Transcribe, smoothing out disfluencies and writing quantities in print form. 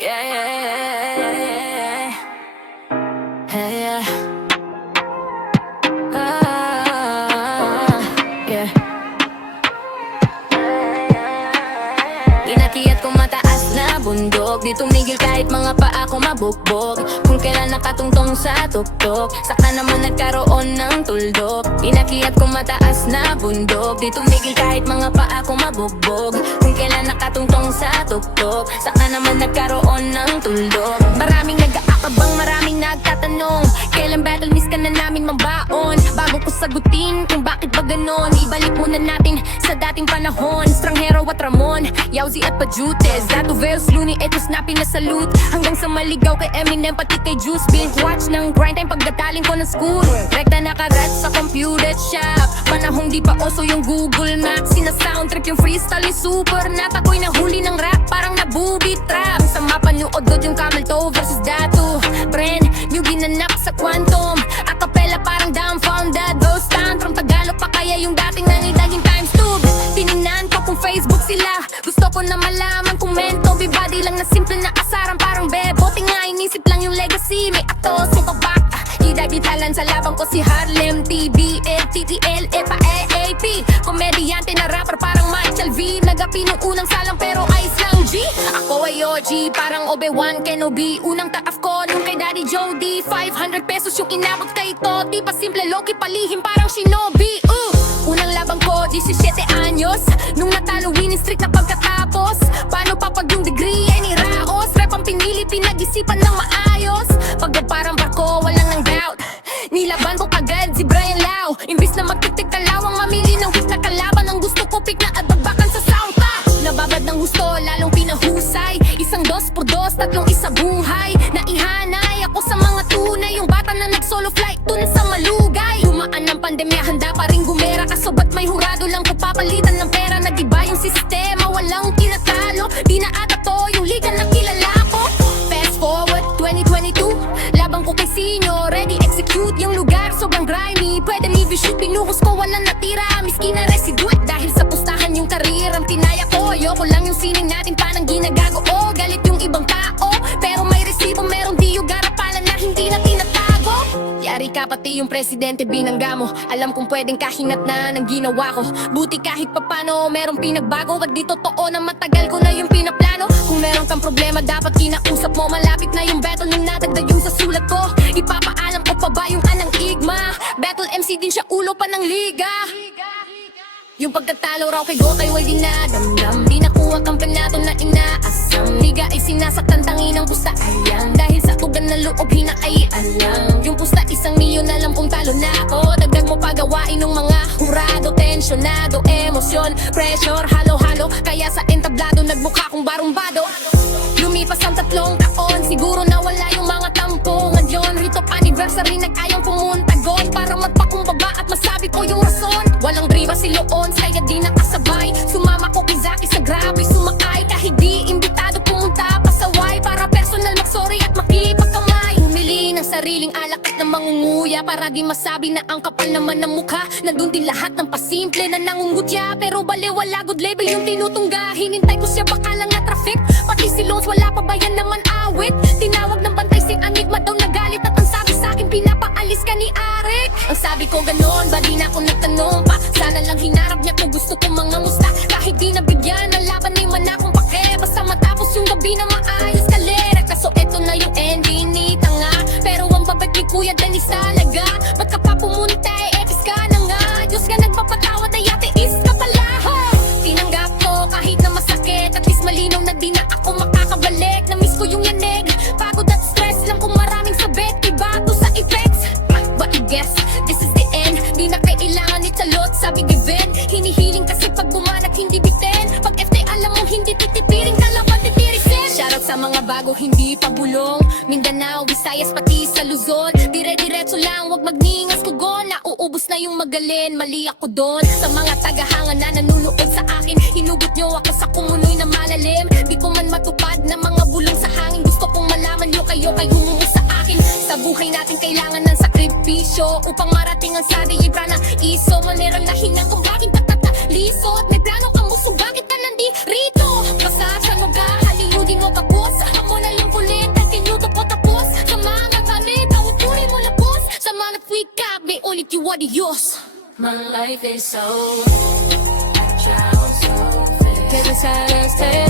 Yeah, yeah, yeah, yeah, yeah. Yeah. Inakiyat ko mataas na bundok, di tumigil kahit mga paa ko mabugbog. Kung kailan nakatungtong sa tuktok, saka naman nagkaroon ng tuldok. Inakiyat ko mataas na bundok, di tumigil kahit mga paa ko mabugbog. Kung kailan nakatungtong sa tuktok, saka naman nagkaroon ng tuldok. Maraming nag-aakabang, maraming nagtatanong, kailan battle miss ka na namin mambaon. Bago ko sagutin kung bakit ba ganon, ibalik muna natin sa dating panahon. Stranghero at Ramon, Yauzi at Pajutes, Dato Veils, Looney, etos na pinasalute. Hanggang sa maligaw kay Eminem, pati kay Juice. Binge watch ng grind time pagdataling ko ng school. Rekta nakarat sa computer shop, panahong di pa oso yung Google Maps. Sina-sound trip yung freestyle ni Super Nat. Ako'y nahuli ng rap, parang nabubi trap. Sa mapanood doon yung Camel Toe versus Dato. Friend, yung ginanap sa Quantum. Acapella parang dumbfounded, those tantrum. Tagalog pa kaya yung dating nangitaging times tube. Tinignan ko kung Facebook sila, gusto ko na malaman komento. Bibadi lang na simple na asaran parang bebote nga. Inisip lang yung legacy, may atos yung pabak. Idagitalan sa labang ko si Harlem, TBL, TTL, EPA, komedyante na rapper parang Michael V. Nagapi nung unang salang pero ice lang G. Ako ay OG, parang Obi-Wan Kenobi. Unang taaf ko nung kay Daddy Jody, 500 pesos yung inabot kay Toti. Pa simple loki palihim parang Shinobi. Unang labang ko, 17 anyos, nung natalo winning streak na pagkatapos. Paano pa pag yung degree ay niraos? Rap ang pinili, pinag-isipan ng maayos. Pag parang barko, walang nang doubt, nilaban ko kagad si Brian Lau. Imbis na magtitik kalawang mamili ng weak na kalaban, ang gusto ko pick na at bagbakan sa sound pa. Nababad ng gusto, lalong pinahusay. Isang dos por dos, tatlong isa buhay. Naihanay ako sa mga tunay, yung bata na nag-solo flight dun sa malugay. Dumaan ng pandemya, handa pa rin gumera. Kaso ba't may hurado lang ko papalitan ng pera? Nag-iba yung sistema, walang tinatalo. Di na ata to yung liga na kilala ko. Fast forward 2022, labang ko kay Sinyo, ready execute. Yung lugar sobrang grimy, pwede navy shoot. Binuhos ko walang natira, miski na residue. Dahil sa pustahan yung karir ang tinaya ko. Ayoko lang yung sining natin panang ginagago. Oh, galit yung ibang tao, pero may resibo, merong di yung garapalan na hindi na tinatago. Yari ka pati yung presidente binangga mo. Alam kong pwedeng kahinat na ng ginawa ko. Buti kahit papano merong pinagbago. Wag di totoo na matagal ko na yung pinaplano. Kung meron kang problema dapat kinausap mo. Malapit na yung battle nung natagdag yung sa sulat ko. Ipapaalam ko pa ba yung anang igma? Battle MC din siya, ulo pa ng liga. Yung pagkatalo raw kay Gokay way dinadamdam. Di nakuha kampeonato na inaasam. Liga ay sinasaktan tangin ng pusta ayang. Dahil sa tugan na loob hina ay alam. Yung pusta 1 milyon alam kung talo na ako. Dagdag mo pagawain ng mga hurado. Tensyonado, emosyon, pressure, halo-halo. Kaya sa entablado nagmukha kong barumbado. Lumipas ang 3 taon, siguro nawala yung mga tampungan yon. Rito anniversary nag-ayang pumuntagon para magpakumbaba at masabi ko yung rason. Walang driba si Loon, kaya di nakasabay. Sumama ko kay Zaki sa grabe sumakay. Kahit di imbitado pumunta pasaway. Para personal mag-sorry at makipagkamay. Humili ng sariling alak at ng mangunguya para di masabi na ang kapal naman ng mukha. Nandun din lahat ng pasimple na nangungutya. Pero baliwala good label yung tinutungga. Hinintay ko siya baka lang na traffic. Pati si Loans wala pa ba yan naman awit. Tinawag ng bantay si Anigma daw nagalit. At ang sabi sa'kin pinapaalis ka ni Arik. Ang sabi ko ganon, ba di na ako nagtanong pa. Sana lang hinarap niya ko gusto ko mga musta. Kahit di nabigyan ng laban ay man akong pake. Basta matapos yung gabi na maayos kalera. Kaso eto na yung ending ni tanga. Pero ang babag ni Kuya Dennis talaga. Ba't ka pa pumunta epis ka na nga. Diyos ka nagpapatawad ay ateis ka pala. Tinanggap ko kahit na masakit. At least malinaw na di na ako makakabalik. Na-miss ko yung yanig, pagod at stress lang kung maraming sabit. Iba to sa effects, but I guess this is the end. Di na kailangan italot, sabi given. Hinihiling kasi pag bumanat hindi bitin. Pag FT alam mo hindi titipiring, kalaban titirisin. Shoutout sa mga bago hindi pa bulong. Mindanao, Visayas pati sa Luzon. Dire-diretso lang, wag magningas kugon. Nauubos na yung magalin, mali ako doon. Sa mga tagahanga na nanunood sa akin, hinugot nyo ako sa kumunoy na malalim. Di ko man matupad na mga bulong sa hangin. Gusto kong malaman nyo kayo kay humungo sa akin. Sa buhay natin kailangan ng sakripisyo upang marating ang sari ibra na iso. Maneral na hinang kung bakit liso. At may plano ka muso, bakit ka nandito? Basta sa mga haliludin mo kapos. Amo na My life is so, I travel so fast. Cause it's out of stay